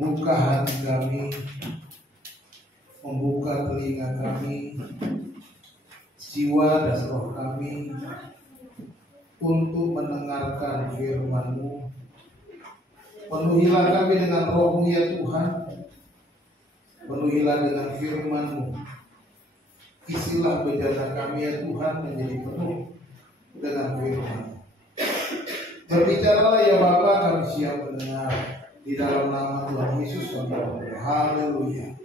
membuka hati kami, membuka telinga kami, jiwa dan roh kami untuk mendengarkan firman-Mu. Penuhilah kami dengan roh-Mu ya Tuhan. Penuhilah dengan firman-Mu. Isilah bejana kami ya Tuhan menjadi penuh dengan firman-Mu. Berbicaralah ya Bapa, kami siap mendengar. Di dalam nama Tuhan Yesus kami berdoa. Haleluya.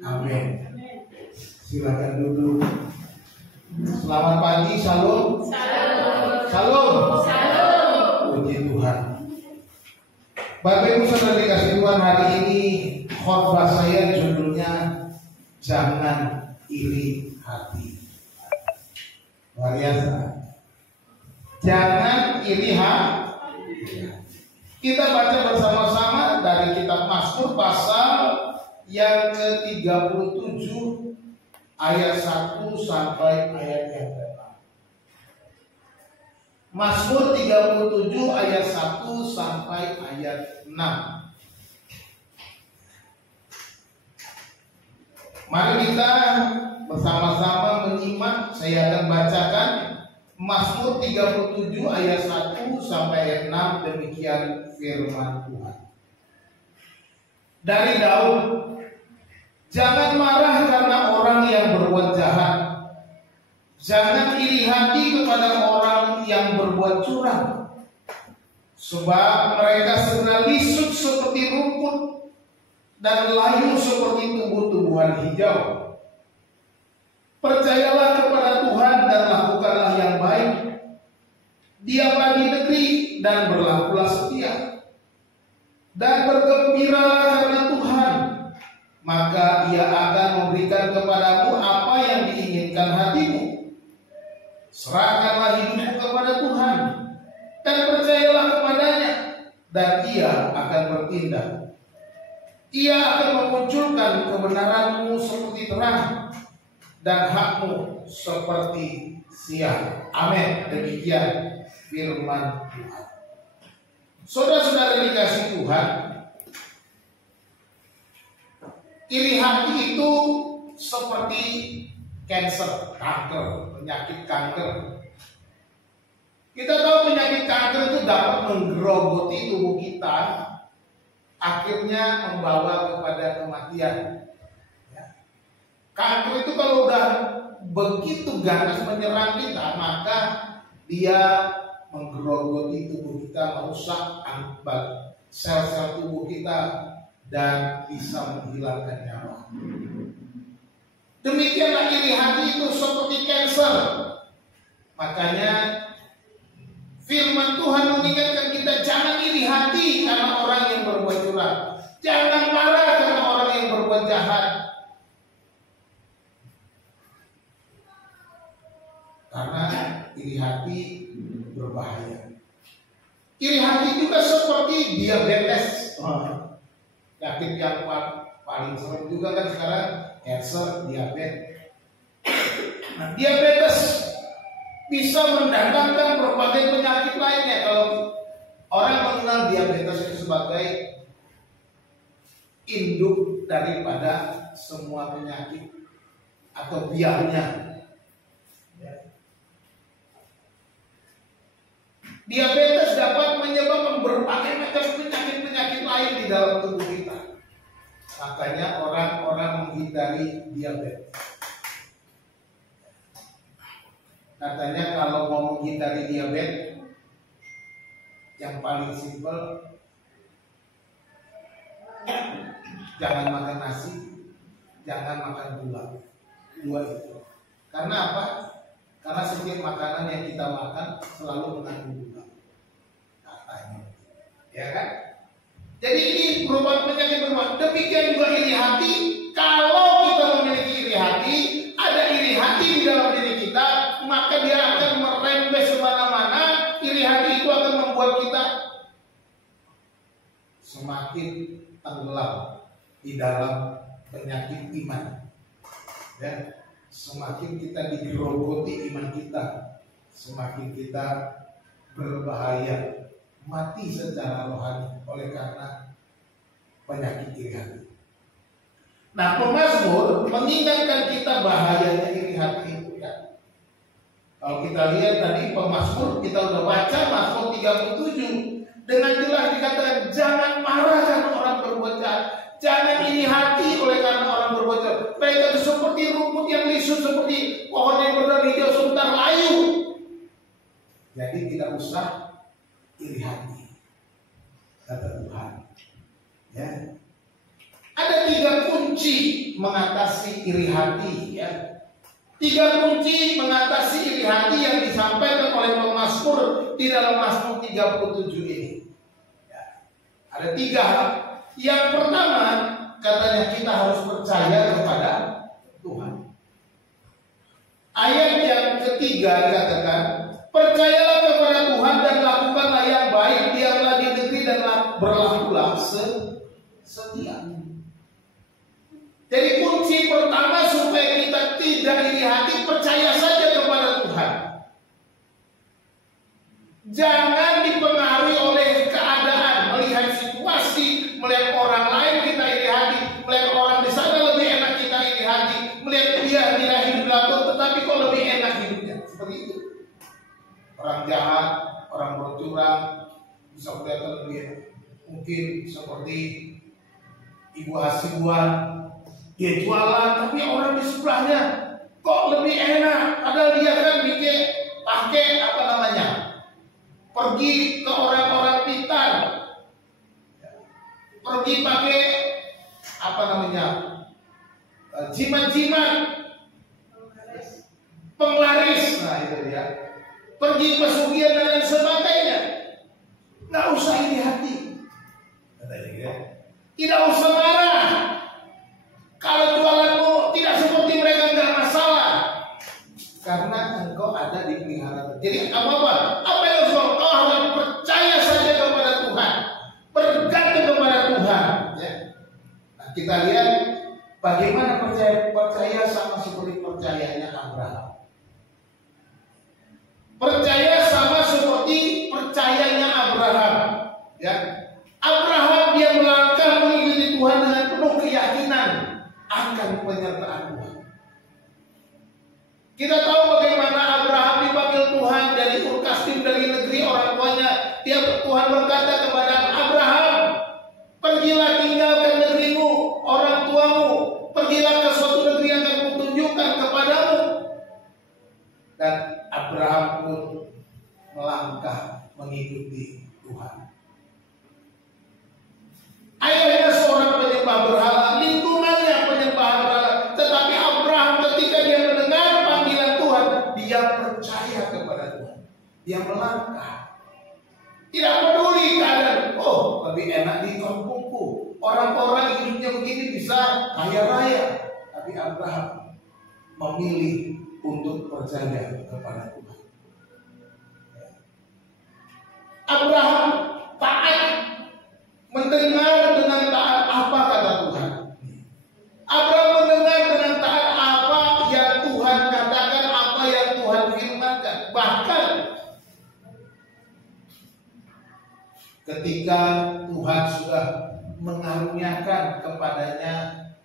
Amin. Silakan duduk. Selamat pagi, shalom. Shalom. Shalom. Shalom. Puji Tuhan. Bapak Ibu Saudara dikasih Tuhan, hari ini khotbah saya judulnya Jangan Iri Hati. Luar biasa. Jangan iri hati. Kita baca bersama-sama dari kitab Mazmur pasal yang ke-37 ayat 1 sampai ayat yang ke-6. Mazmur 37 ayat 1 sampai ayat 6. Mari kita bersama-sama menyimak. Saya akan bacakan Mazmur 37 ayat 1 sampai ayat 6. Demikian firman Tuhan. Dari Daud, jangan marah karena orang yang berbuat jahat. Jangan iri hati kepada orang yang berbuat curang. Sebab mereka segera lisut seperti rumput dan layu seperti tumbuh-tumbuhan hijau. Percayalah kepada Tuhan dan lakukanlah yang baik. Diamlah di negeri dan berlakulah setia. Dan bergembiralah karena Tuhan, maka Ia akan memberikan kepadamu apa yang diinginkan hatimu. Serahkanlah hidupmu kepada Tuhan dan percayalah kepadanya, dan Ia akan bertindak. Ia akan memunculkan kebenaranmu seperti terang dan hakmu seperti siang. Amin. Demikian firman Tuhan. Saudara-saudara dikasih Tuhan, iri hati itu seperti kanker, penyakit kanker. Kita tahu penyakit kanker itu dapat menggerogoti tubuh kita, akhirnya membawa kepada kematian. Kanker itu kalau udah begitu ganas menyerang kita, maka dia menggerogoti tubuh kita, merusak sel-sel tubuh kita, dan bisa menghilangkan nyawa. Demikianlah iri hati itu seperti kanker. Makanya firman Tuhan mengingatkan kita, jangan iri hati karena orang yang berbuat curang. Jangan marah karena orang yang berbuat jahat. Karena iri hati berbahaya. Iri hati juga seperti diabetes. Penyakit yang paling sering juga kan sekarang cancer, diabetes. Nah, diabetes bisa mendatangkan berbagai penyakit lainnya. Kalau orang mengenal diabetes itu sebagai induk daripada semua penyakit atau biangnya. Diabetes dapat menyebabkan berbagai macam penyakit-penyakit lain di dalam tubuh kita. Makanya orang-orang menghindari diabetes. Katanya kalau mau menghindari diabetes, yang paling simpel, jangan makan nasi, jangan makan gula. Dua itu. Karena apa? Karena setiap makanan yang kita makan selalu mengandung gula. Katanya. Ya kan? Jadi ini merupakan penyakit berbahaya. Demikian juga iri hati. Kalau kita memiliki iri hati, ada iri hati di dalam diri kita, maka dia akan merembes kemana-mana. Iri hati itu akan membuat kita semakin tenggelam di dalam penyakit iman. Ya. Semakin kita digerogoti iman kita, semakin kita berbahaya, mati secara rohani. Oleh karena penyakit iri hati. Nah, pemazmur mengingatkan kita bahayanya iri hati itu ya. Kalau kita lihat tadi pemazmur, kita udah baca Mazmur 37 dengan jelas dikatakan jangan marah karena orang berbuat jahat, jangan iri hati oleh karena orang berbuat jahat. Mereka itu seperti rumput yang lisut, seperti pohon yang berdaun hijau sebentar layu. Jadi tidak usah iri hati, kata Tuhan. Ya. Ada 3 kunci mengatasi iri hati ya. 3 kunci mengatasi iri hati yang disampaikan oleh pemazmur di dalam Mazmur 37 ini. Ya. Ada 3 hal. Yang pertama, katanya kita harus percaya kepada Tuhan. Ayat yang ketiga dikatakan, percayalah kepada Tuhan dan lakukanlah yang baik, diamlah di negeri dan berlakulah setia. Jadi kunci pertama supaya kita tidak iri hati, percaya saja kepada Tuhan. Jangan dipengaruhi oleh keadaan, melihat situasi, melihat orang lain kita iri hati, melihat orang di sana lebih enak kita iri hati, melihat dia tidak hidup laku, tetapi kok lebih enak hidupnya. Seperti itu. Orang jahat, orang bercurang, bisa kelihatan lebih mungkin seperti Ibu Hasibuan. Dia jualan, tapi orang di sebelahnya kok lebih enak. Padahal dia kan bikin pakai apa namanya, pergi ke orang-orang pintar, pergi pakai apa namanya, jimat-jimat, penglaris, nah itu dia, pergi pesugihan dan lain sebagainya. Nggak usah iri hati, tidak usah marah. Kalau jualanmu tidak seperti mereka, nggak masalah, karena engkau ada di peliharaan. Jadi apa yang harus kau harus percaya saja kepada Tuhan, bergantung kepada Tuhan. Ya. Nah, kita lihat bagaimana percaya sama seperti percayanya Abraham. Percaya sama seperti percayanya Abraham. Ya. Abraham dia melangkah mengikuti Tuhan dengan penuh keyakinan akan penyertaan Tuhan. Kita tahu bagaimana Abraham dipanggil Tuhan dari Ur Kasdim, dari negeri orang tuanya. Tuhan berkata kepada Abraham, pergilah tinggalkan negerimu, orang tuamu, pergilah ke suatu negeri yang akan kutunjukkan kepadamu. Dan Abraham pun melangkah mengikuti Tuhan. Ayahnya seorang penyembah berhala, lingkungannya penyembahan berhala, tetapi Abraham ketika dia mendengar panggilan Tuhan, dia percaya kepada Tuhan. Dia melangkah, tidak peduli keadaan. Oh, lebih enak di kampungku, orang-orang hidupnya begini bisa kaya raya. Tapi Abraham memilih untuk percaya kepada Tuhan. Abraham taat, mendengar dengan taat apa kata Tuhan. Abraham mendengar dengan taat apa yang Tuhan katakan, apa yang Tuhan firmankan. Bahkan ketika Tuhan sudah mengaruniakan kepadanya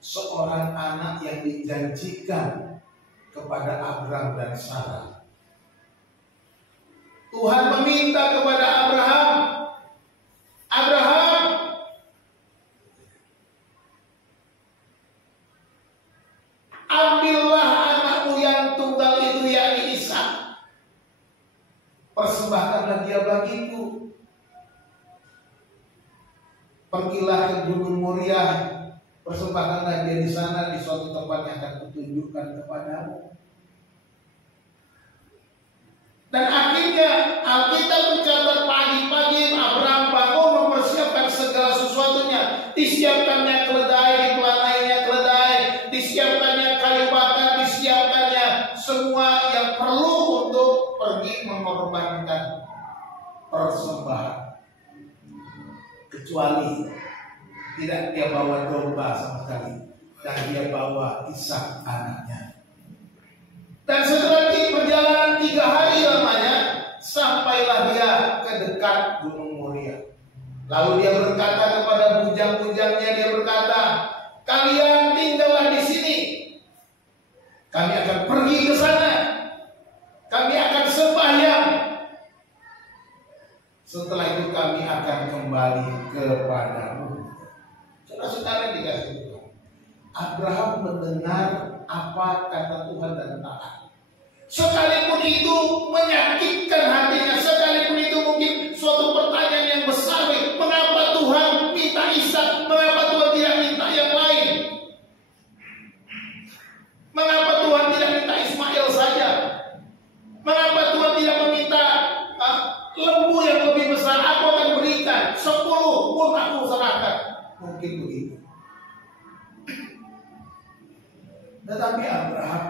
seorang anak yang dijanjikan kepada Abraham dan Sarah, Tuhan meminta kepada Abraham, ambillah anakmu yang tunggal itu, yakni Ishak, persembahkanlah dia bagiku. Pergilah ke Gunung Moriah, persembahkanlah dia di sana, di suatu tempat yang akan kutunjukkan kepadamu. Dan akhirnya Alkitab mencatat pagi-pagi Abraham bangun mempersiapkan segala sesuatunya. Disiapkannya keledai, dikelanainya keledai, disiapkannya kayu bakar, disiapkannya semua yang perlu untuk pergi mengorbankan persembahan. Kecuali tidak dia bawa domba sama sekali, dan dia bawa Ishak anaknya. Dan setelah perjalanan 3 hari lamanya, sampailah dia ke dekat Gunung Moriah. Lalu dia berkata kepada bujang-bujangnya, dia berkata, kalian tinggallah di sini. Kami akan pergi ke sana. Kami akan sembahyang. Setelah itu kami akan kembali kepadamu. Saudara-saudara dikasih Tuhan, Abraham mendengar apa kata Tuhan dan taat. Sekalipun itu menyakitkan hatinya, sekalipun itu mungkin suatu pertanyaan yang besar, mengapa Tuhan minta Ishak, mengapa Tuhan tidak minta yang lain? Mengapa Tuhan tidak minta Ismail saja? Mengapa Tuhan tidak meminta lembu yang lebih besar? Aku akan berikan 10 pun aku serahkan. Mungkin begitu. Tetapi Abraham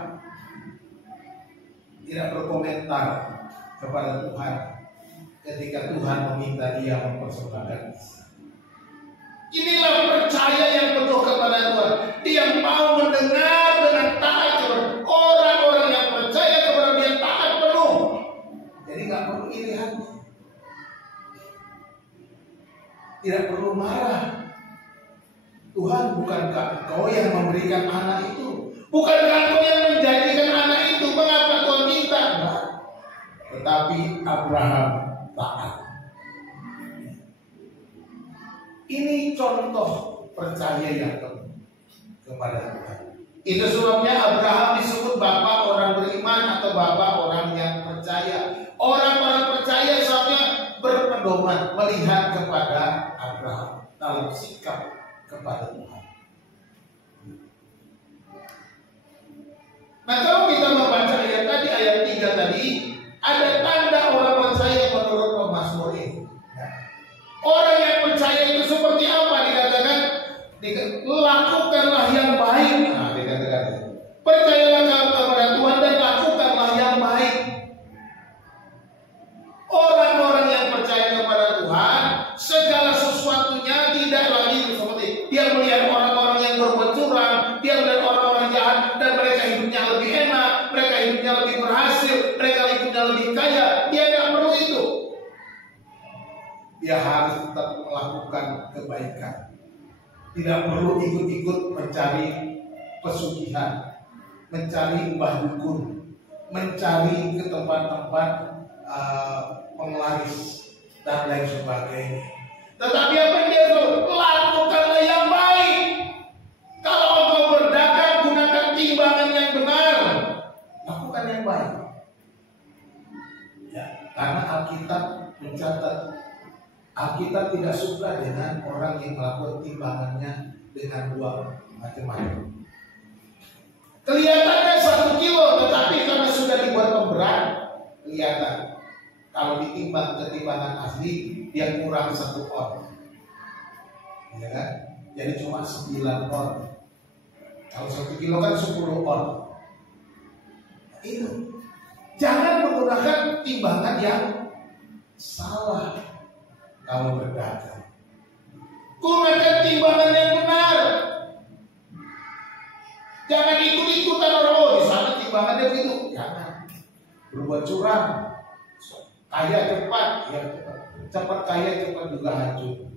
tidak berkomentar kepada Tuhan ketika Tuhan meminta dia mempersembahkan Ishak. Inilah percaya yang penuh kepada Tuhan. Dia mau mendengar dengan taat. Orang-orang yang percaya kepada dia taat penuh. Jadi nggak perlu iri hati, tidak perlu marah. Tuhan, bukankah Engkau yang memberikan anak itu? Bukankah Engkau yang menjadikan anak itu? Mengapa Tuhan minta? Nah, tetapi Abraham taat. Ini contoh percaya yang penuh kepada Tuhan. Itu sebabnya Abraham disebut bapak orang beriman atau bapak orang yang percaya. Orang-orang percaya sebabnya berpedoman melihat kepada Abraham dalam sikap kepada Tuhan. Nah, kalau kita membaca ayat tadi, ayat 3 tadi, ada tanda orang percaya menurut pemazmur ini. Orang yang percaya itu seperti apa? Dikatakan, lakukanlah yang baik. Nah, dikatakan, percayalah kepada Tuhan dan lakukanlah yang baik. Orang-orang yang percaya kepada Tuhan, segala sesuatunya tidak lagi seperti dia melihat orang-orang yang berbuat curang, dia melihat orang-orang jahat dan mereka hidupnya lebih enak, mereka hidupnya lebih berhasil, mereka hidupnya lebih kaya. Dia tidak perlu itu. Dia harus tetap melakukan kebaikan. Tidak perlu ikut-ikut mencari pesugihan, mencari mbah dukun, mencari ke tempat-tempat penglaris dan lain sebagainya. Tetapi apa yang dia suruh? Lakukanlah yang baik. Kalau engkau berdagang, gunakan timbangan yang benar. Lakukan yang baik. Ya, karena Alkitab mencatat, Alkitab tidak suka dengan orang yang melakukan timbangannya dengan dua macam-macam. Kelihatannya 1 kilo, tetapi karena sudah dibuat pemberat, kelihatan. Kalau ditimbang ke timbangan asli, dia kurang 1 on. Ya kan? Jadi cuma 9 on. Kalau 1 kilo kan 10 on. Itu. Jangan menggunakan timbangan yang salah kalau berdagang. Gunakan timbangan yang benar. Jangan ikut-ikutan orang, oh di sana timbangannya begitu. Jangan. Berbuat curang. Kaya cepat, ya cepat kaya, cepat juga hancur.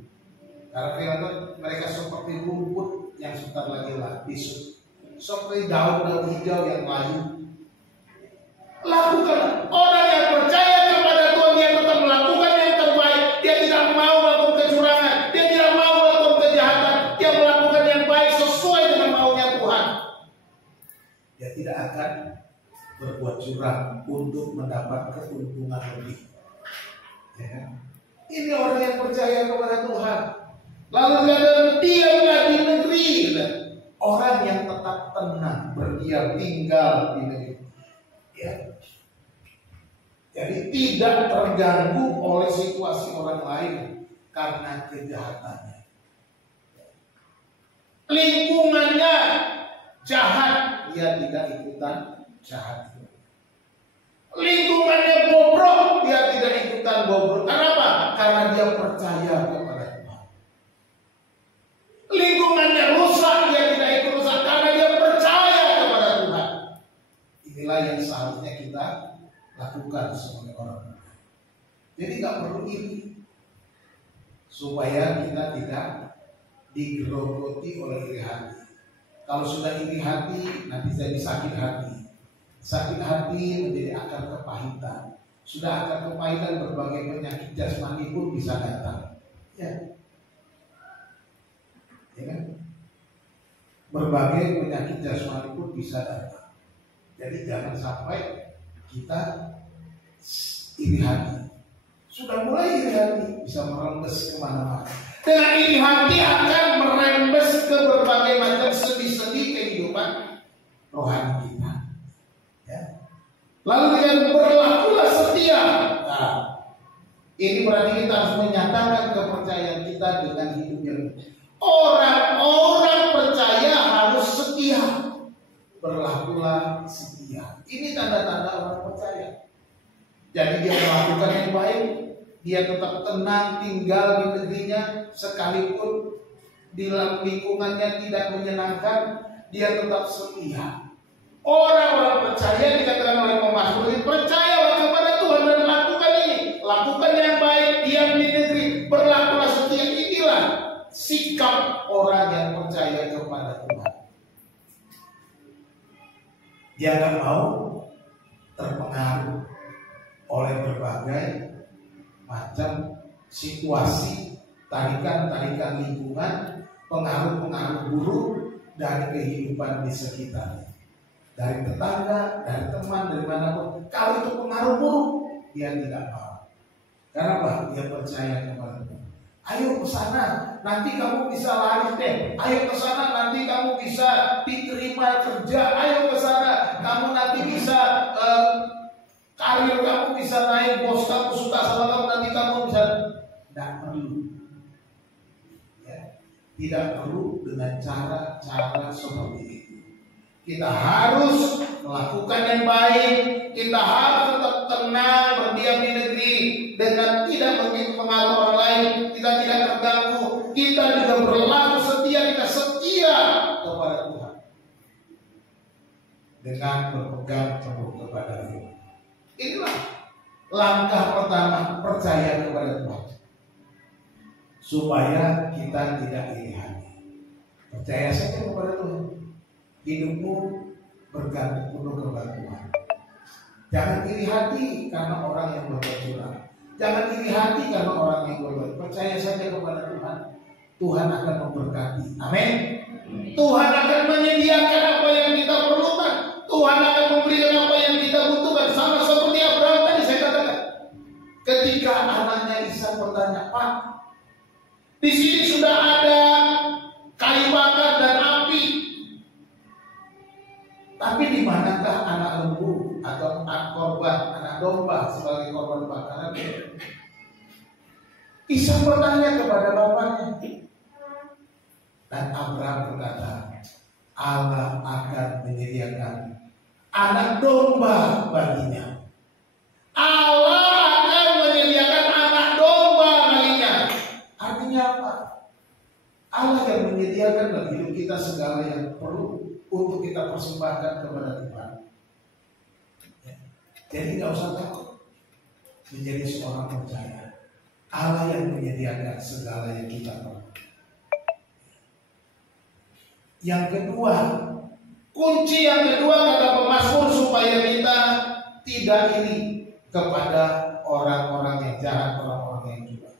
Karena kelihatan mereka seperti rumput yang sebentar lagi layu, seperti daun-daun hijau yang layu. Lakukan. Orang yang percaya kepada Tuhan, dia tetap melakukan yang terbaik. Dia tidak mau melakukan kecurangan, dia tidak mau melakukan kejahatan, dia melakukan yang baik sesuai dengan maunya Tuhan. Dia tidak akan berbuat curang untuk mendapat keuntungan lebih. Ya. Ini orang yang percaya kepada Tuhan. Lalu diamlah di negeri. Orang yang tetap tenang, berdiam, tinggal di negeri. Ya. Jadi tidak terganggu oleh situasi orang lain karena kejahatannya. Lingkungannya jahat, dia tidak ikutan jahat. Lingkungannya bobrok, dia tidak ikutan bobrok. Kenapa? Karena dia percaya kepada Tuhan. Lingkungannya rusak, dia tidak ikut rusak karena dia percaya kepada Tuhan. Inilah yang seharusnya kita lakukan sebagai orang. Jadi nggak perlu iri. supaya kita tidak digerogoti oleh iri hati. Kalau sudah iri hati, nanti jadi sakit hati. Sakit hati menjadi akar kepahitan. Sudah akar kepahitan, berbagai penyakit jasmani pun bisa datang. Ya, ya kan? Berbagai penyakit jasmani pun bisa datang. Jadi jangan sampai kita iri hati. Sudah mulai iri hati, bisa merembes kemana-mana. Dengan iri hati akan merembes ke berbagai macam sendi-sendi kehidupan rohani kita. Ya. Lalu dengan berlakulah setia. Nah, ini berarti kita harus menyatakan kepercayaan kita dengan hidup yang orang-orang percaya harus setia. Berlakulah setia. Ini tanda-tanda orang percaya. Jadi dia melakukan yang baik, dia tetap tenang tinggal di negerinya, sekalipun di dalam lingkungannya tidak menyenangkan, dia tetap setia. Orang-orang percaya dikatakan oleh pemazmur, percayalah kepada Tuhan dan lakukan ini, lakukan yang baik, diam di negeri, berlakulah setia. Inilah sikap orang yang percaya kepada Tuhan. Dia nggak mau terpengaruh oleh berbagai macam situasi, tarikan-tarikan lingkungan, pengaruh-pengaruh buruk dari kehidupan di sekitarnya, dari tetangga, dari teman, dari manapun. Kalau itu pengaruh buruk, dia tidak mau. Karena apa? Dia percaya kepada Tuhan. Ayo ke sana, nanti kamu bisa lari deh. Ayo ke sana, nanti kamu bisa diterima kerja. Ayo ke sana, kamu nanti bisa karir kamu bisa naik, bos kamu suka sama kamu, nanti kamu bisa. Tidak perlu, ya, tidak perlu dengan cara-cara seperti itu. Kita harus melakukan yang baik, kita harus tetap tenang, berdiam di negeri dengan tidak mengaruh orang lain, kita tidak terganggu, kita juga berlaku setia, kita setia kepada Tuhan dengan berpegang teguh kepada Tuhan. Inilah langkah pertama, percaya kepada Tuhan, supaya kita tidak iri hati. Percaya saja kepada Tuhan, hidupmu bergantung penuh kepada Tuhan. Jangan iri hati karena orang yang berbuat curang. Jangan iri hati karena orang yang berbuat. Percaya saja kepada Tuhan, Tuhan akan memberkati. Amin. Tuhan akan menyediakan apa yang kita perlukan. Tuhan akan memberikan apa yang kita butuhkan. Sama seperti Abraham tadi saya katakan. Ketika anaknya Ishak bertanya, Pak, di sini sudah ada kayu bakar dan api, tapi di manakah anak lembu atau korban anak domba sebagai korban bakaran? Ishak bertanya kepada bapaknya, dan Abraham berkata, Allah akan menyediakan anak domba baginya. Allah akan menyediakan anak domba baginya. Artinya apa? Allah yang menyediakan bagi hidup kita segala yang perlu untuk kita persembahkan kepada Tuhan. Jadi nggak usah takut menjadi seorang percaya. Allah yang menyediakan segala yang kita perlu. Yang kedua, kunci yang kedua kata pemazmur supaya kita tidak iri kepada orang-orang yang jahat, orang-orang yang curang,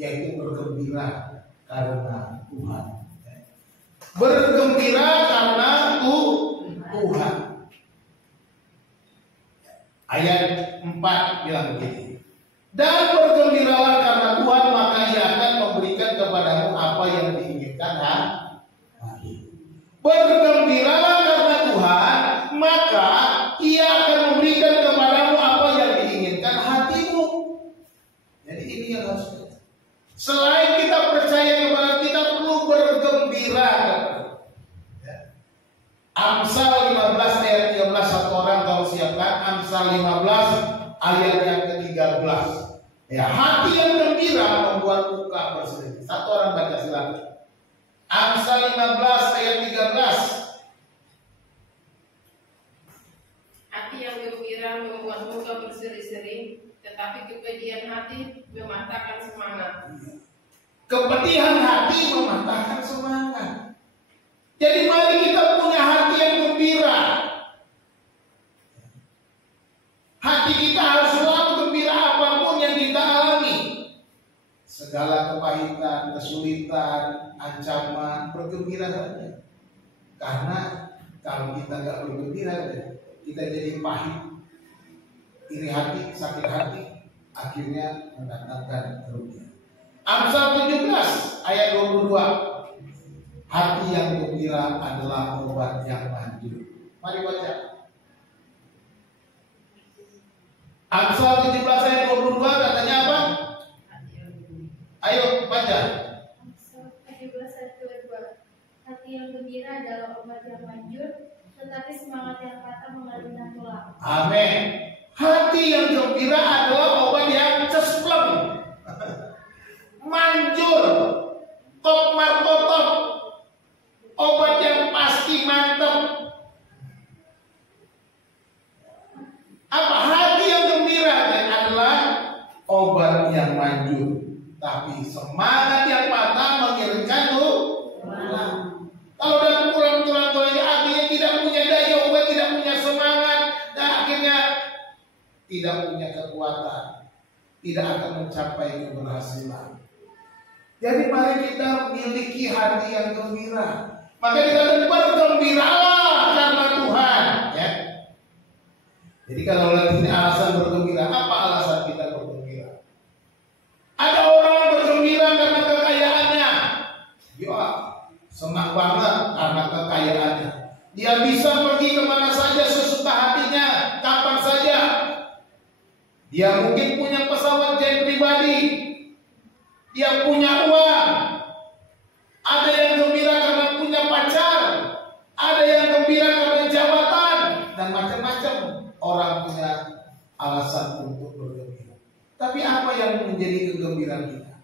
yaitu bergembira karena Tuhan. Bergembira karena Tuhan. Ayat 4 bilang begini, dan bergembiralah karena Tuhan, maka Ia akan memberikan kepadamu apa yang diinginkan hati. Bergembiralah karena Tuhan, maka Ia akan memberikan kepadamu apa yang diinginkan hatimu. Jadi ini yang harus kita. Selain kita percaya kepada, kita perlu bergembira. Amsal 15 ayat 13, satu orang kau siapkan. Amsal 15 ayat yang ke-13. Ya, hati yang gembira membuat muka berseri. Satu orang baca silakan. Amsal 15 ayat 13. Hati yang gembira membuat muka berseri-seri, tetapi kepedihan hati mematahkan semangat. Kepedihan hati mematahkan semangat. Jadi mari kita punya hati yang gembira. Hati kita harus selalu gembira apapun yang kita alami. Segala kepahitan, kesulitan, ancaman, bergembira saja. Karena kalau kita nggak bergembira, kita jadi pahit, iri hati, sakit hati, akhirnya mendatangkan kerugian. Amsal 17 ayat 22. Hati yang gembira adalah obat yang manjur. Mari baca. Amsal 17 ayat 22 katanya apa? Ayo baca. Amsal 17 ayat 22. Hati yang gembira adalah obat yang manjur, tetapi semangat yang patah mengalirkan tulang. Amin. Hati yang gembira adalah obat yang cesplem, manjur, top markotop, obat yang pasti mantap. Apa hati yang gembira adalah obat yang manjur, tapi semangat yang patah mengirimkan tulang. Kalau udah tulang-tulangnya akhirnya tidak punya daya ubah, tidak punya semangat, dan akhirnya tidak punya kekuatan, tidak akan mencapai keberhasilan. Jadi mari kita miliki hati yang gembira. Maka dikatakan bergembiralah karena Tuhan. Ya. Jadi kalau lihat ini alasan bergembira, apa alasan kita bergembira? Ada orang bergembira karena kekayaannya. Ya, senang banget karena kekayaannya. Dia bisa pergi kemana saja sesuka hatinya, kapan saja. Dia mungkin punya pesawat jet pribadi. Dia punya uang. Ada yang gembira karena punya pacar. Ada yang gembira karena jabatan. Dan macam-macam orang punya alasan untuk bergembira. Tapi apa yang menjadi kegembiraan kita?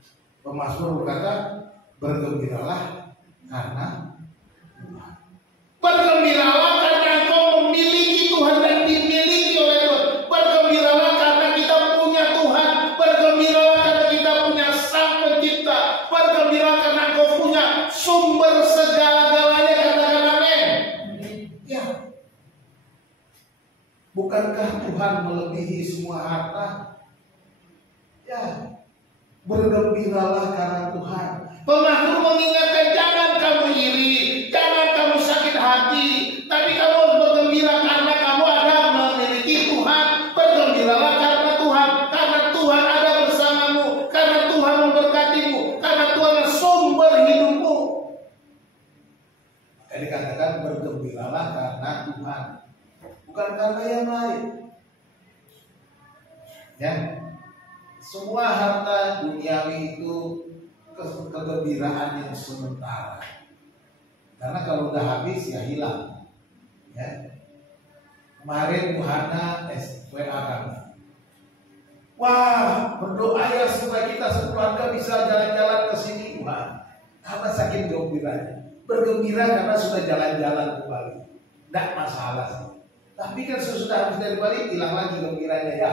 Pemazmur berkata, bergembiralah karena Tuhan. Bergembiralah karena engkau memiliki Tuhan dan dimiliki oleh Tuhan. Bergembiralah karena kita punya Tuhan. Bergembiralah karena kita punya Sang Pencipta. Bergembiralah karena engkau punya sumber segala-galanya. Katakan amin. Ya. Bukankah Tuhan melebihi semua harta? Ya. Bergembiralah karena Tuhan. Pemazmur mengingatkan, jangan kamu iri, jangan kamu sakit hati, tapi kamu harus bergembira karena kamu ada memiliki Tuhan. Bergembiralah karena Tuhan ada bersamamu, karena Tuhan memberkatimu, karena Tuhan adalah sumber hidupmu. Maka dikatakan bergembiralah karena Tuhan, bukan karena yang lain. Ya, semua harta duniawi itu kegembiraan yang sementara. Karena kalau udah habis ya hilang. Ya. Kemarin Bu Hana WA kami. Wah, berdoa ya supaya kita sekeluarga bisa jalan-jalan ke sini, Tuhan. Karena saking gembiranya. Bergembira karena sudah jalan-jalan ke Bali. Tidak masalah sih. Tapi kan sesudah habis dari Bali hilang lagi gembiranya ya.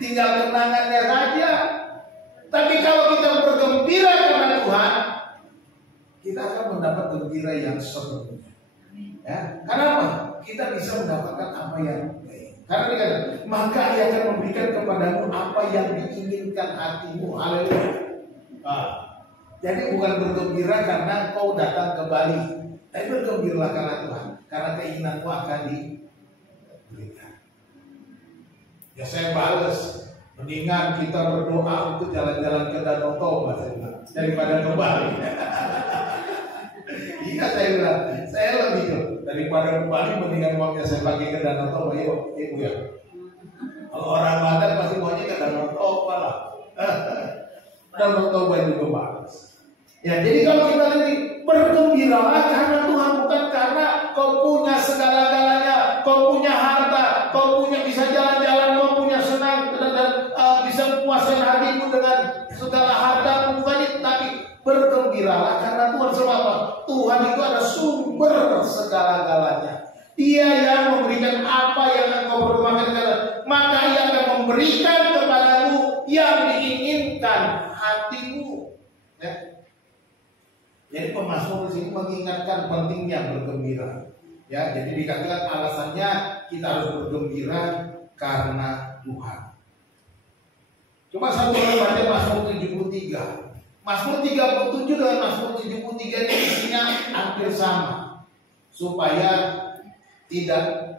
Tinggal kenangannya saja. Tapi kalau kita bergembira karena Tuhan, kita akan mendapat gembira yang sepenuhnya. Ya, karena apa? Kita bisa mendapatkan apa yang baik. Karena dikatakan, maka Ia akan memberikan kepadamu apa yang diinginkan hatimu. Haleluya. Nah, jadi bukan bergembira karena kau datang ke Bali, tapi bergembiralah karena Tuhan. Karena keinginanmu akan diberikan. Ya saya balas, mendingan kita berdoa untuk jalan-jalan ke Danau Toba daripada ke Bali. Iya saya bilang, saya lebih daripada ke Bali mendingan uangnya saya pakai ke Danau Toba. Yuk, ibu ya. Kalau orang Batak pasti maunya ke Danau Toba lah. Danau Toba juga bagus. Ya jadi kalau kita ini bergembiralah karena Tuhan, bukan karena kau punya segala-galanya, kau punya harta, kau punya bisa jalan-jalan, kau punya senang dan bisa puaskan hatimu dengan segala harta, bukan itu, tapi bergembiralah karena Tuhan. Sebab apa? Tuhan itu ada sumber segala-galanya. Dia yang memberikan apa yang engkau perlu makan, maka Ia akan memberikan kepadamu yang diinginkan memulihkan hatimu. Ya. Jadi pemazmur di sini mengingatkan pentingnya bergembira. Ya, jadi dikatakan alasannya kita harus bergembira karena Tuhan. Coba satu kali baca Mazmur 73. Mazmur 37 dengan Mazmur 73 ini isinya hampir sama, supaya tidak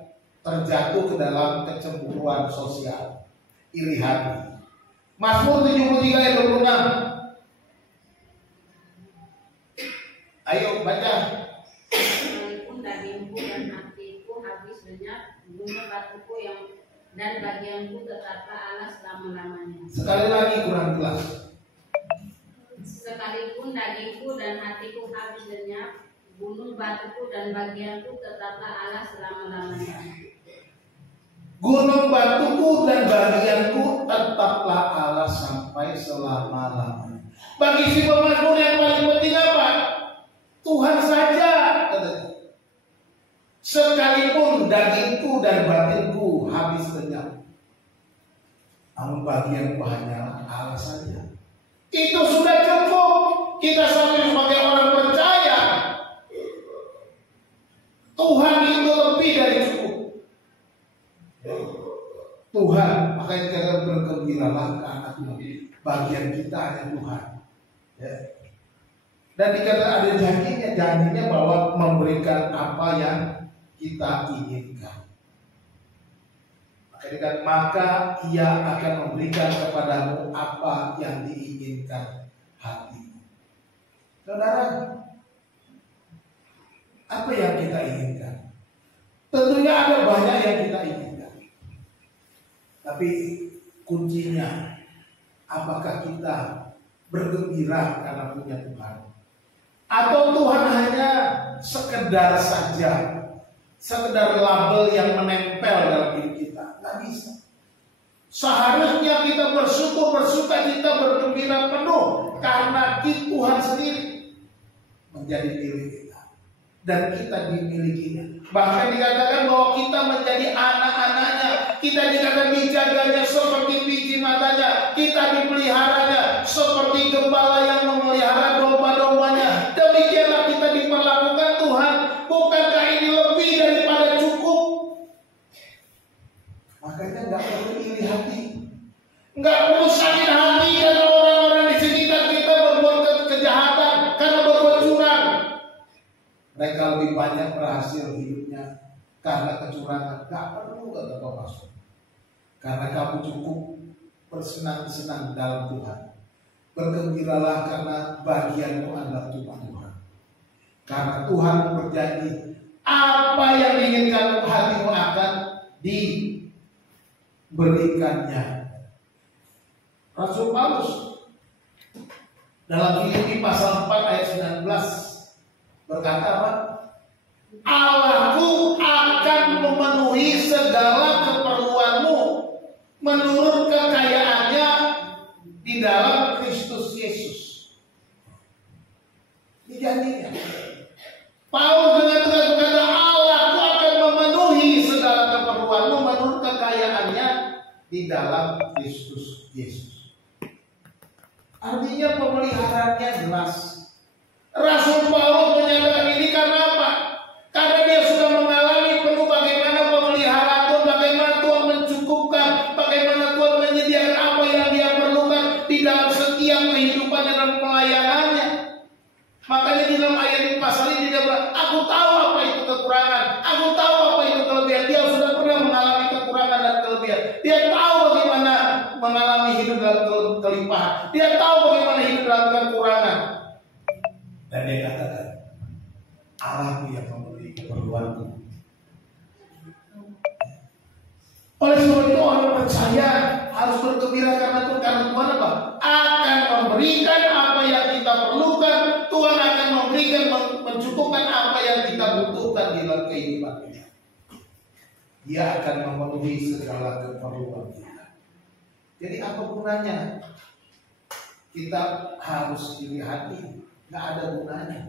terjatuh ke dalam kecemburuan sosial, iri hati. Mazmur 73 ayat 26. Ayo baca. Sekalipun dagingku dan hatiku habis lenyap, gunung batuku dan bagianku tetaplah Allah selama-lamanya. Sekali lagi kurang jelas. Sekalipun dagingku dan hatiku habis lenyap, gunung batuku dan bagianku tetaplah Allah selama-lamanya. Gunung batuku dan bagianku tetaplah Allah sampai selama-lamanya. Bagi si pemazmur yang paling penting apa? Tuhan saja. Sekalipun dagingku dan batinku habis lenyap, namun bagianku hanyalah Allah saja. Itu sudah cukup. Kita sebagai orang percaya, Tuhan itu lebih dari cukup. Tuhan, makanya kita bergembiralah karena bagian kita hanya Tuhan. Ya. Dan dikatakan ada janjinya bahwa memberikan apa yang kita inginkan. Maka Ia akan memberikan kepadamu apa yang diinginkan hatimu. Saudara, apa yang kita inginkan? Tentunya ada banyak yang kita inginkan. Tapi kuncinya, apakah kita bergembira karena punya Tuhan? Atau Tuhan hanya sekedar saja, sekedar label yang menempel dalam diri kita? Nggak bisa. Seharusnya kita bersyukur, bersuka cita, bergembira penuh karena Tuhan sendiri menjadi milik kita dan kita dimilikinya. Bahkan dikatakan bahwa kita menjadi anak-anaknya, kita dikatakan dijaganya seperti biji matanya, kita dipeliharanya seperti gembala yang memelihara domba-dombanya. Demikianlah kita diperlakukan Tuhan. Bukankah ini lebih daripada cukup? Makanya nggak perlu iri hati, nggak perlu sakit hati karena orang-orang di sekitar kita berbuat kejahatan, karena berbuat curang. Mereka lebih banyak berhasil hidupnya karena kecurangan. Nggak perlu kata Paulus, karena kamu cukup bersenang-senang dalam Tuhan. Bergembiralah karena bagianmu adalah Tuhan. Karena Tuhan berjanji apa yang diinginkan hatimu akan diberikannya. Rasul Paulus dalam Filipi pasal 4 ayat 19 berkata apa? Allahku akan memenuhi segala keperluanmu menurut kekayaannya di dalam Kristus Yesus. Ini janjinya. Paulus dengan tegas berkata, Allahku akan memenuhi segala keperluanmu menurut kekayaannya di dalam Kristus Yesus. Artinya pemeliharaannya jelas. Rasul Paulus menyatakan ini karena apa? Karena dia sudah mengalami penuh bagaimana pemeliharaan Tuhan, bagaimana Tuhan mencukupkan, bagaimana Tuhan menyediakan apa yang dia perlukan di dalam setiap kehidupan dan pelayanannya. Makanya di dalam ayat ini pasal ini dia bilang, aku tahu apa itu kekurangan, aku tahu apa itu kelebihan. Dia sudah pernah mengalami kekurangan dan kelebihan. Dia tahu bagaimana mengalami hidup dalam kelimpahan. Dia tahu bagaimana hidup dalam kekurangan. Dan dia katakan, Allahku yang memberi keperluanku. Oleh sebab itu orang percaya harus bergembira karena Tuhan apa? Akan memberikan apa yang kita perlukan. Tuhan akan memberikan, mencukupkan apa yang kita butuhkan di dalam kehidupan kita. Dia akan memenuhi segala keperluan kita. Jadi apa gunanya kita harus iri hati? Nggak ada gunanya.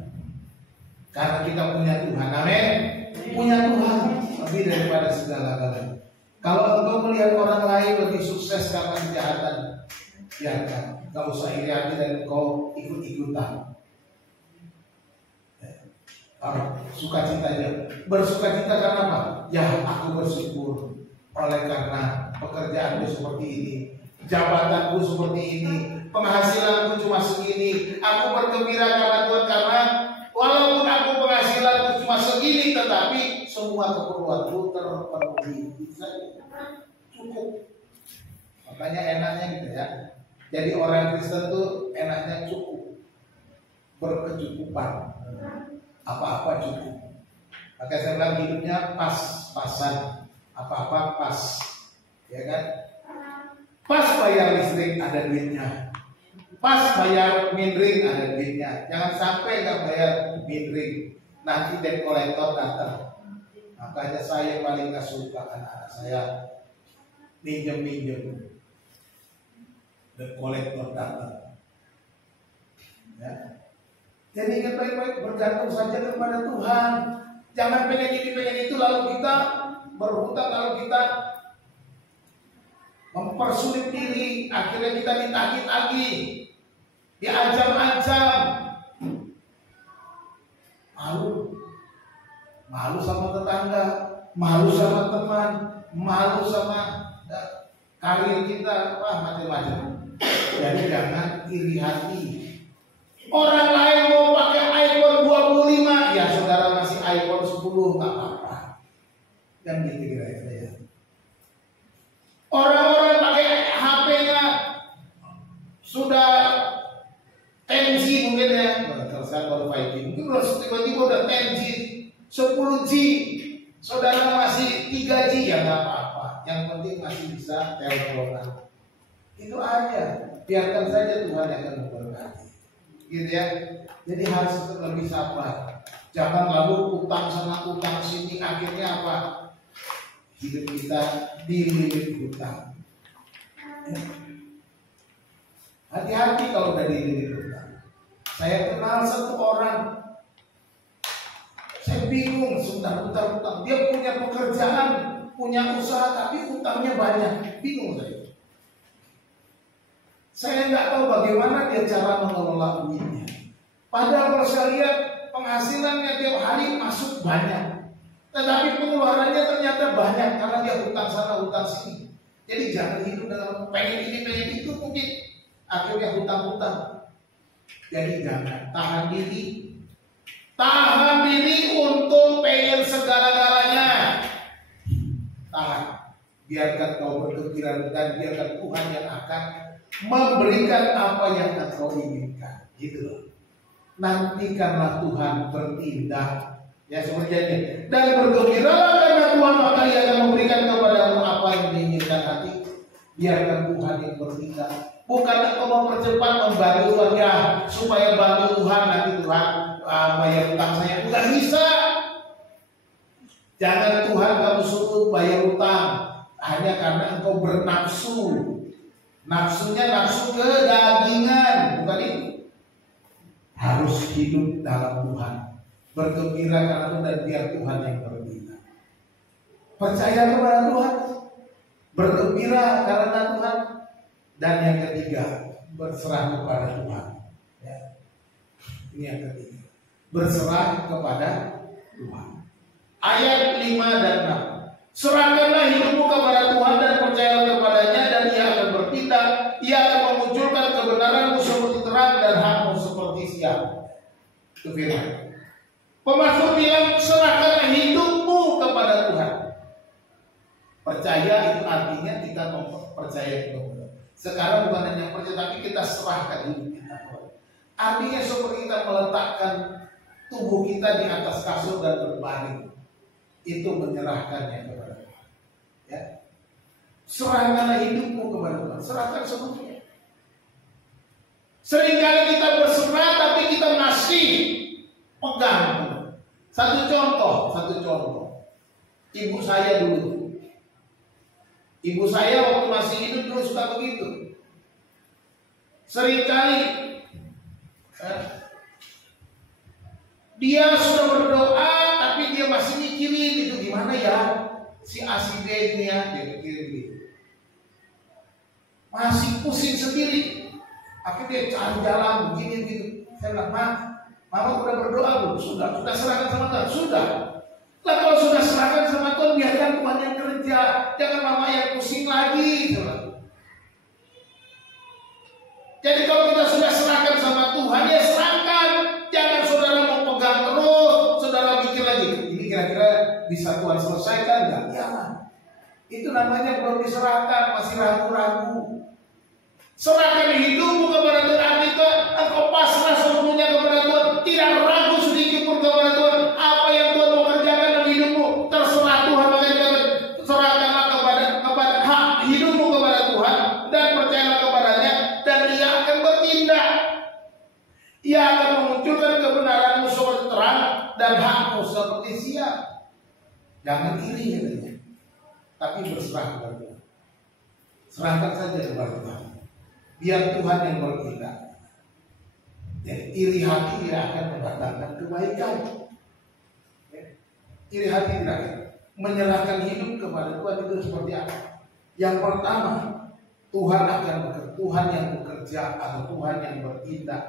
Karena kita punya Tuhan, amin. Punya Tuhan lebih daripada segala-galanya. Kalau engkau melihat orang lain lebih sukses karena kejahatan, biarkan. Gak usah iri hati dan kau ikut-ikutan. Sukacita aja. Bersukacita karena apa? Ya, aku bersyukur oleh karena pekerjaanku seperti ini, jabatanku seperti ini, penghasilanku cuma segini. Aku bergembira karena Tuhan, karena walaupun aku penghasilanku cuma segini, tetapi semua keperluanku terpenuhi. Bisa cukup. Makanya enaknya gitu ya. Jadi orang Kristen tuh enaknya cukup, berkecukupan, apa-apa cukup. Maka saya bilang hidupnya pas-pasan, apa-apa pas, ya kan? Pas bayar listrik ada duitnya, pas bayar minring ada duitnya. Jangan sampai nggak bayar minring, nanti debt collector datang. Makanya saya paling nggak suka anak-anak saya minjem. Debt collector datang. Ya. Jadi ingat baik-baik, bergantung saja kepada Tuhan. Jangan pengen ini pengen itu lalu kita berhutang, lalu kita mempersulit diri, akhirnya kita ditagih-tagih, diancam-ancam, malu sama tetangga, malu sama teman, malu sama karir kita, macam-macam. Jadi jangan iri hati. Orang lain mau pakai iPhone 25, ya saudara masih iPhone 10, nggak apa-apa. Kan gitu kira-kira ya. Orang-orang pakai HP-nya sudah 10G mungkin ya. Kalau saya baru 5G, mungkin tiba-tiba udah 10G, 10G. Saudara masih 3G, ya nggak apa-apa. Yang penting masih bisa teleponan. Itu aja. Biarkan saja Tuhan yang akan memberkati. Gitu ya. Jadi harus lebih sabar. Jangan lalu utang sana utang sini, akhirnya apa? Hidup kita dililit hutang. Hati-hati kalau udah dililit hutang. Saya kenal satu orang, saya bingung sudah hutang. Dia punya pekerjaan, punya usaha, tapi utangnya banyak. Bingung saya. Saya nggak tahu bagaimana dia cara mengelola duitnya. Padahal kalau saya lihat penghasilannya tiap hari masuk banyak, tetapi pengeluarannya ternyata banyak karena dia hutang sana hutang sini. Jadi jangan hidup dengan pengen ini pengen itu, mungkin akhirnya hutang-hutang. Jadi jangan, tahan diri untuk pengen segala-galanya. Tahan, biarkan kau berpikiran dan biarkan Tuhan yang akan memberikan apa yang engkau inginkan, gitu loh. Nantikanlah Tuhan bertindak, ya seperti ini. Dan bergembiralah karena Tuhan, maka Ia akan memberikan kepadamu apa yang diinginkan hati. Biarkan Tuhan yang bertindak. Bukan engkau mempercepat membantu Tuhan ya, supaya bantu Tuhan nanti Tuhan bayar utang saya. Bukan bisa. Jangan Tuhan kamu suruh bayar utang hanya karena engkau bernafsu. Nafsunya nafsu kedagingan, bukan itu. Harus hidup dalam Tuhan, bergembira karena Tuhan dan biar Tuhan yang bertindak. Percaya kepada Tuhan, bergembira karena Tuhan, dan yang ketiga berserah kepada Tuhan. Ya. Ini yang ketiga, berserah kepada Tuhan. Ayat 5 dan 6. Serahkanlah hidupmu kepada Tuhan dan percayalah kepadanya, dan Ia akan bertindak. Ia akan memunculkan kebenaranmu seperti terang dan hakmu seperti siang. Itu firman. Pemasmur bilang serahkanlah hidupmu kepada Tuhan. Percaya itu artinya kita percaya kepada Tuhan. Sekarang bukan hanya percaya, tapi kita serahkan hidup kita. Artinya seperti kita meletakkan tubuh kita di atas kasur dan berbaring. Itu menyerahkannya kepada Tuhan. Ya. Serahkanlah hidupmu kepada Tuhan. Serahkan semuanya. Seringkali kita berserah tapi kita masih pegang. Satu contoh. Ibu saya dulu. Ibu saya waktu masih hidup dulu suka begitu. Seringkali dia sudah berdoa tapi dia masih mikirin itu gimana ya si A si B ini ya, dia pikirin gitu. masih pusing sendiri. Akhirnya dia cari jalan begini gitu. Saya bilang, Mama udah berdoa belum? Sudah serahkan sama Tuhan? Sudah. Lah kalau sudah serahkan sama Tuhan, biarkan Tuhan yang kerja. Jangan Mama yang pusing lagi. Jadi kalau kita sudah serahkan sama Tuhan, ya serahkan. Jangan saudara mau pegang terus, saudara mikir lagi, ini kira-kira bisa Tuhan selesaikan nggak? Jangan. Itu namanya belum diserahkan, masih ragu-ragu. Serahkan hidupmu kepada Tuhan, kita engkau pasrah sepenuhnya kepada Tuhan, tidak ragu sedikit pun kepada Tuhan. Apa yang Tuhan mau kerjakan dalam hidupmu, terserah Tuhan. Makanya serahkanlah kepada hak hidupmu kepada Tuhan dan percayalah kepadanya, dan Ia akan bertindak. Ia akan memunculkan kebenaranmu seperti terang dan hakmu seperti siang. Jangan iri katanya, tapi berserah kepada Tuhan. Serahkan saja kepada Tuhan. Biar Tuhan yang bertindak. Jadi iri hati tidak akan mendatangkan kebaikan. Iri hati tidak akan. Menyerahkan hidup kepada Tuhan itu seperti apa? Yang pertama, Tuhan akan bekerja. Tuhan yang bekerja atau Tuhan yang bertindak.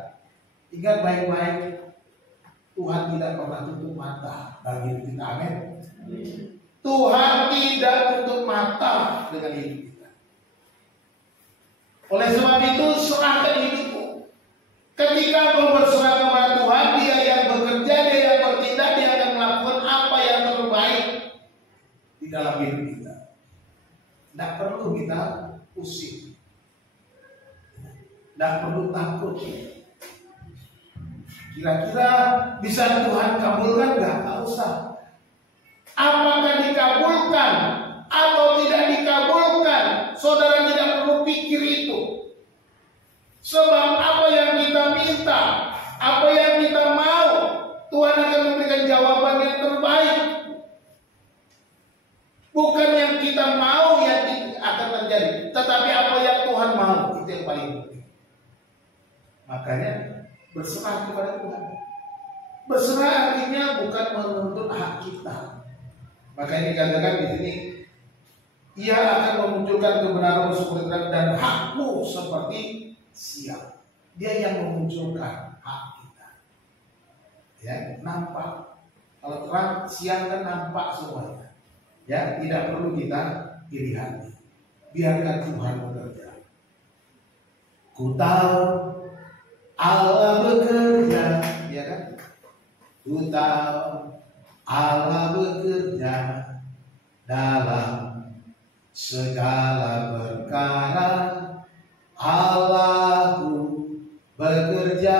Ingat baik-baik, Tuhan tidak pernah tutup mata bagi hidup kita. Amin. Tuhan tidak tutup mata dengan hidup kita. Oleh sebab itu serahkan hidupmu. Ketika kau berserah kepada Tuhan, Dia yang bekerja, Dia yang bertindak, Dia akan melakukan apa yang terbaik di dalam hidup kita. Tidak perlu kita pusing, tidak perlu takut. Kira-kira bisa Tuhan kabulkan nggak? Nggak usah. Apakah dikabulkan atau tidak dikabulkan, saudara tidak perlu pikir itu. Sebab apa yang kita minta, apa yang kita mau, Tuhan akan memberikan jawaban yang terbaik. Bukan yang kita mau yang akan terjadi, tetapi apa yang Tuhan mau, itu yang paling penting. Makanya berserah kepada Tuhan. Berserah artinya bukan menuntut hak kita. Makanya dikatakan di sini, Ia akan memunculkan kebenaran seperti terang dan hakmu seperti siang. Dia yang memunculkan hak kita. Ya, nampak. Kalau terang, siang kan nampak semuanya. Ya, tidak perlu kita iri hati. Biarkan Tuhan bekerja. Ku tahu Allah bekerja, ya kan? Ku tahu Allah bekerja dalam segala perkara. Allahku bekerja.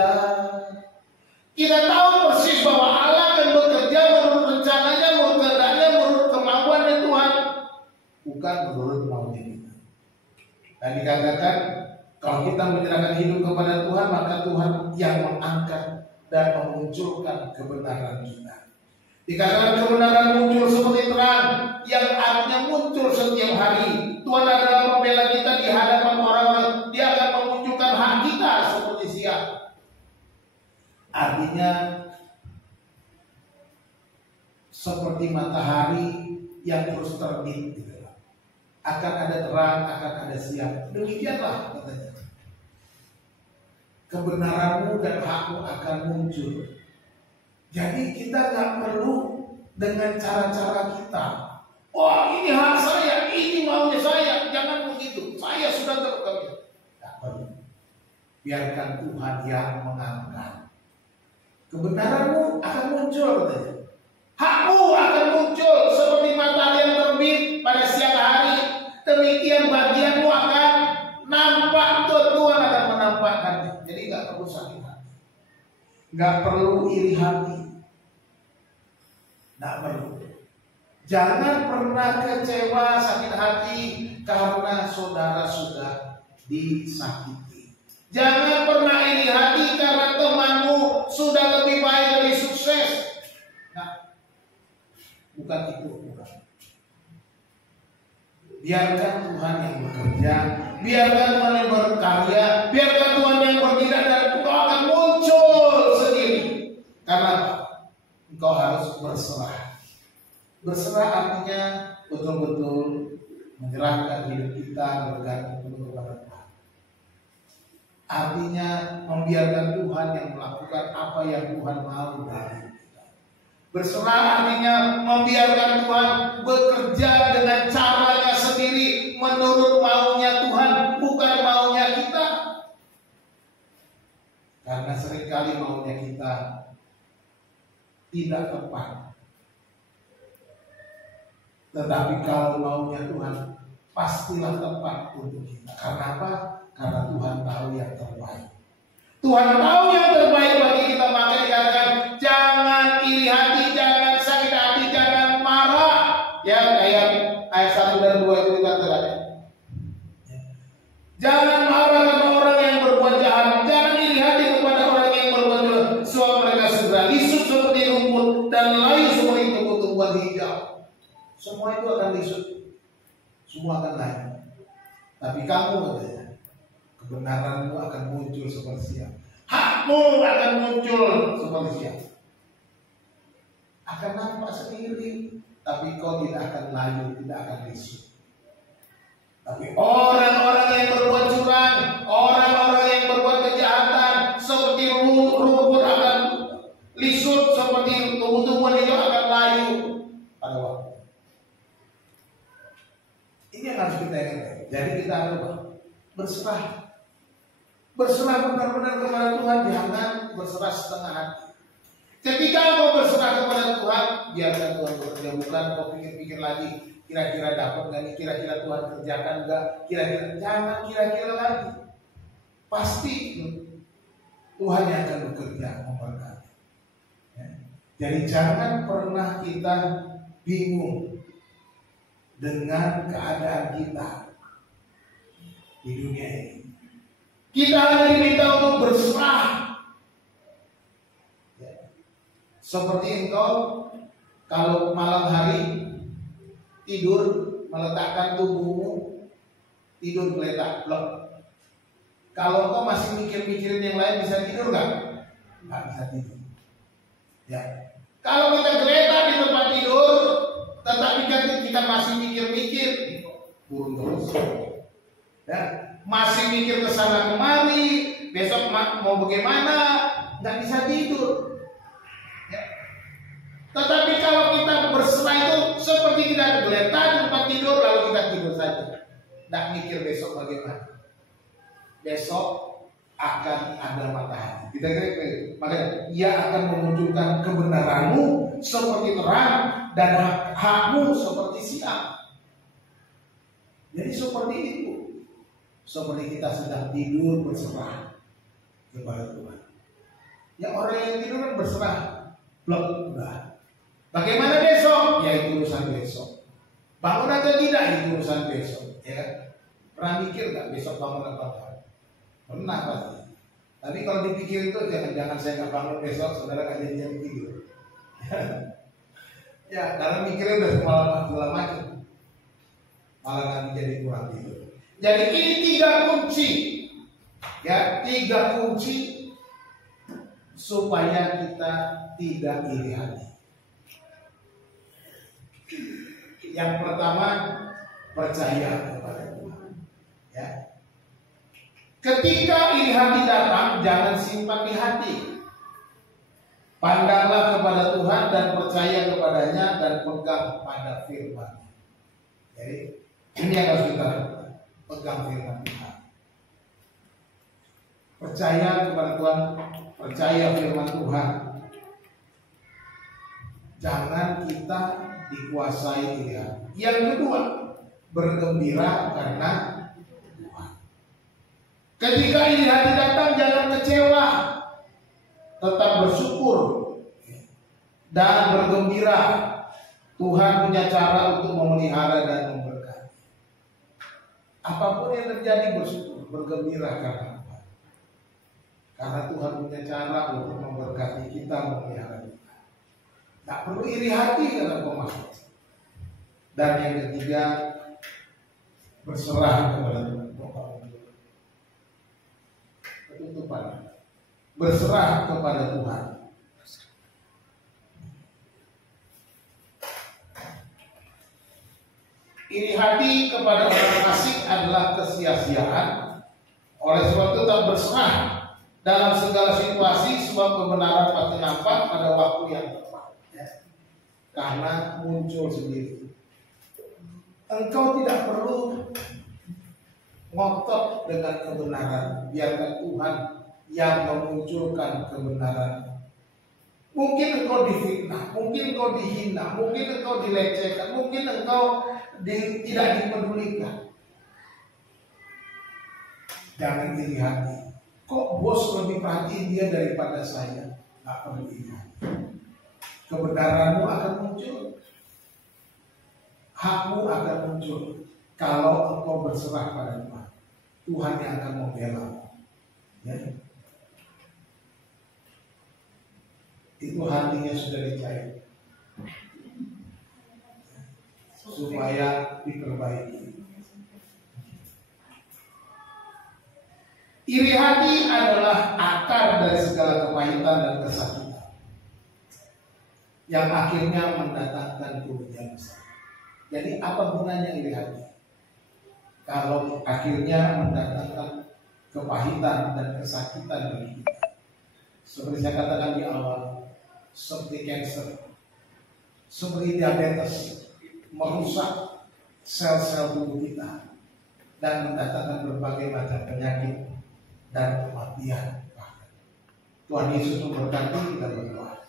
Kita tahu persis bahwa Allah akan bekerja menurut rencananya, menurut kehendaknya, menurut kemampuannya Tuhan, bukan menurut maunya kita. Dan dikatakan kalau kita menyerahkan hidup kepada Tuhan, maka Tuhan yang mengangkat dan memunculkan kebenaran kita. Dikatakan kebenaran muncul seperti terang, yang artinya muncul setiap hari. Tuhan adalah pembela kita di hadapan orang-orang. Dia akan memunculkan hak kita seperti siang. Artinya seperti matahari yang terus terbit, gitu. Akan ada terang, akan ada siang. Demikianlah katanya. Kebenaranmu dan hakmu akan muncul. Jadi kita nggak perlu dengan cara-cara kita. Oh, ini hak saya, ini maunya saya, jangan begitu. Saya sudah terkabul. Nggak perlu. Biarkan Tuhan yang mengangkat. Kebenaranmu akan muncul katanya. Hakmu akan muncul seperti matahari yang terbit pada siang hari. Demikian bagianmu akan nampak, Tuhan akan menampakkannya. Jadi nggak perlu sakit hati, nggak perlu iri hati, nggak perlu. Jangan pernah kecewa, sakit hati karena saudara sudah disakiti. Jangan pernah iri hati karena temanmu sudah lebih baik, lebih sukses. Nah, bukan itu. Biarkan Tuhan yang bekerja, biarkan Tuhan yang berkarya, biarkan Tuhan yang bertindak, dan engkau akan muncul sendiri. Karena engkau harus berserah. Berserah artinya betul-betul menyerahkan hidup kita bergantung kepada Tuhan. Artinya membiarkan Tuhan yang melakukan apa yang Tuhan mau dari kita. Berserah artinya membiarkan Tuhan bekerja dengan caranya sendiri, menurut maunya Tuhan, bukan maunya kita. Karena seringkali maunya kita tidak tepat. Tetapi kalau maunya Tuhan pastilah tepat untuk kita. Karena apa? Karena Tuhan tahu yang terbaik. Tuhan tahu yang terbaik bagi kita. Maka dikatakan jangan iri hati, jangan sakit hati, jangan marah. Ya, ayat 1 dan 2 itu dikatakan. Jangan marah kepada orang yang berbuat jahat. Jangan iri hati kepada orang yang berbuat jahat. Sebab mereka segera lisut seperti rumput dan layu seperti tumbuh-tumbuhan hijau. Semua itu akan lisut. Semua akan layu. Tapi kamu katanya, kebenaranmu akan muncul seperti siang. Hakmu akan muncul seperti siang. Akan nampak sendiri, tapi kau tidak akan layu, tidak akan lisut. Tapi orang-orang yang berbuat curang, orang-orang yang berbuat kejahatan, seperti rumput akan lisut, seperti tumbuh-tumbuhan hijau akan layu pada waktu. Ini yang harus kita ingat. Jadi kita harus berserah. Berserah benar-benar kepada Tuhan, jangan berserah setengah hati. Ketika kau berserah kepada Tuhan, biarkan Tuhan bekerja. Bukan kau pikir-pikir lagi, kira-kira dapat nggak nih, kira-kira Tuhan kerjakan nggak, kira-kira, jangan kira-kira lagi. Pasti Tuhan yang akan bekerja memberkati. Ya. Jadi jangan pernah kita bingung dengan keadaan kita di dunia ini. Kita hanya diminta untuk berserah. Ya. Seperti engkau kalau malam hari tidur, meletakkan tubuhmu, tidur geletak, blok. Kalau engkau masih mikir-mikirin yang lain, bisa tidur nggak? Nggak bisa tidur. Ya. Kalau kita geletak di tempat tidur, tetapi kita masih mikir-mikir, burung terus. Ya. Masih mikir kesana kemari, besok mau bagaimana, nggak bisa tidur. Ya. Tetapi kalau kita berserah itu seperti kita geletak di tempat tidur, lalu kita tidur saja, nggak mikir besok bagaimana. Besok akan ada matahari. Kita kira, makanya ia akan memunculkan kebenaranmu seperti terang dan hakmu seperti siang. Jadi seperti itu. Seperti kita sedang tidur berserah kepada Tuhan. Ya orang yang tidur kan berserah, blok udah. Bagaimana besok? Ya itu urusan besok. Bangun atau tidak itu urusan besok. Ya, pernah mikir nggak besok bangun apa enggak? Pernah pasti. Tapi kalau dipikir itu jangan saya nggak bangun besok, saudara nggak jadi jam tidur. Ya karena mikirnya udah segala macam, malah nanti jadi kurang tidur. Jadi ini 3 kunci, ya 3 kunci supaya kita tidak iri hati. Yang pertama, percaya kepada Tuhan. Ya. Ketika iri hati datang, jangan simpan di hati. Pandanglah kepada Tuhan dan percaya kepadanya dan pegang pada firman. Jadi ini yang harus kita lakukan. Pegang firman Tuhan. Percaya kepada Tuhan, percaya firman Tuhan. Jangan kita dikuasai iri hati. Yang kedua, bergembira karena Tuhan. Ketika iri hati datang, jangan kecewa, tetap bersyukur dan bergembira. Tuhan punya cara untuk memelihara dan memberkati. Apapun yang terjadi bersyukur, bergembira karena Tuhan. Karena Tuhan punya cara untuk memberkati kita, memelihara kita. Tak perlu iri hati karena pemahaman. Dan yang ketiga, berserah kepada Tuhan. Ketutupan. Berserah kepada Tuhan. Iri hati kepada orang asing adalah kesia-siaan. Oleh sebab itu tetap berserah dalam segala situasi, sebab kebenaran pasti nampak pada waktu yang tepat. Ya. Karena muncul sendiri. Engkau tidak perlu ngotot dengan kebenaran, biarkan Tuhan yang memunculkan kebenaran. Mungkin engkau difitnah, mungkin engkau dihina, mungkin engkau dilecehkan, mungkin engkau tidak dipedulikan. Jangan iri hati. Kok bos lebih perhatiin dia daripada saya? Gak perlu iri hati. Kebenaranmu akan muncul, hakmu akan muncul kalau engkau berserah pada Tuhan. Tuhan yang akan membela. Ya. Itu hatinya sudah dicari supaya diperbaiki. Iri hati adalah akar dari segala kepahitan dan kesakitan yang akhirnya mendatangkan kerugian besar. Jadi apa gunanya iri hati? Kalau akhirnya mendatangkan kepahitan dan kesakitan bagi kita. Seperti saya katakan di awal, seperti cancer, seperti diabetes, merusak sel-sel tubuh kita dan mendatangkan berbagai macam penyakit dan kematian. Tuhan Yesus memberkati, kita berdoa.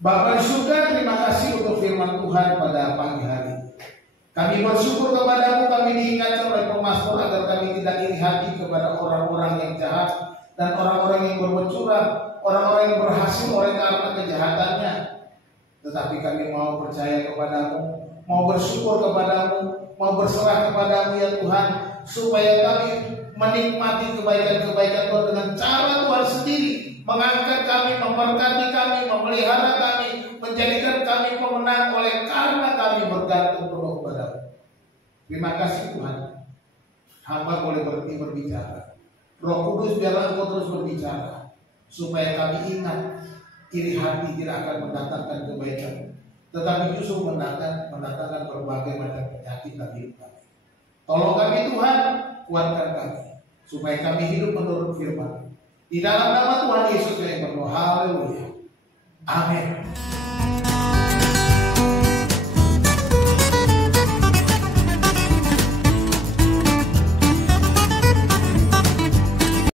Bapa di surga, terima kasih untuk firman Tuhan pada pagi hari. Kami bersyukur kepadamu, kami diingatkan oleh pemazmur agar kami tidak iri hati kepada orang-orang yang jahat dan orang-orang yang berbuat curang, orang-orang yang berhasil oleh karena kejahatannya. Tetapi kami mau percaya kepadamu, mau bersyukur kepadamu, mau berserah kepadamu ya Tuhan, supaya kami menikmati kebaikan-kebaikan Tuhan dengan cara Tuhan sendiri, mengangkat kami, memberkati kami, memelihara kami, menjadikan kami pemenang oleh karena kami bergantung penuh kepadamu. Terima kasih Tuhan. Hamba boleh berhenti berbicara. Roh Kudus biarlah Engkau terus berbicara, supaya kami ingat iri hati tidak akan mendatangkan kebaikan, tetapi justru mendatangkan berbagai macam penyakit dalam hidup kami. Tolong kami Tuhan, kuatkan kami, supaya kami hidup menurut firman. Di dalam nama Tuhan Yesus yang berdoa. Haleluya. Amin.